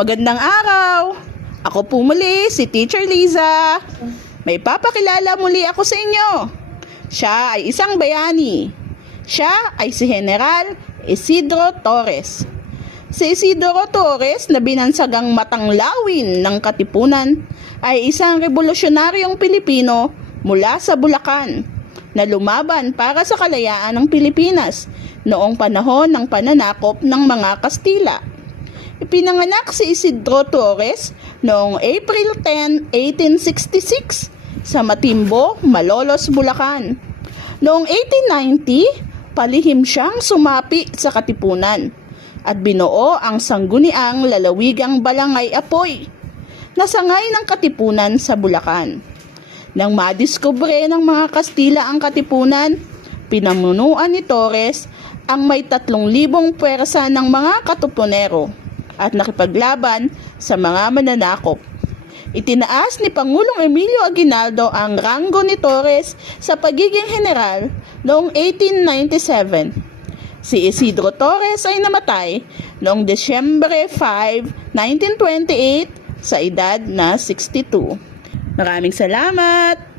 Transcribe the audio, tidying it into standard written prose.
Magandang araw! Ako po muli, si Teacher Liza. May papakilala muli ako sa inyo. Siya ay isang bayani. Siya ay si General Isidro Torres. Si Isidro Torres na binansagang matanglawin ng Katipunan ay isang revolusyonaryong Pilipino mula sa Bulacan na lumaban para sa kalayaan ng Pilipinas noong panahon ng pananakop ng mga Kastila. Ipinanganak si Isidro Torres noong April 10, 1866 sa Matimbo, Malolos, Bulacan. Noong 1890, palihim siyang sumapi sa Katipunan at binuo ang sangguniang lalawigang Balangay Apoy na sangay ng Katipunan sa Bulacan. Nang madiskubre ng mga Kastila ang Katipunan, pinamunuan ni Torres ang may 3,000 pwersa ng mga Katipunero at nakipaglaban sa mga mananakop. Itinaas ni Pangulong Emilio Aguinaldo ang ranggo ni Torres sa pagiging general noong 1897. Si Isidro Torres ay namatay noong Desyembre 5, 1928 sa edad na 62. Maraming salamat!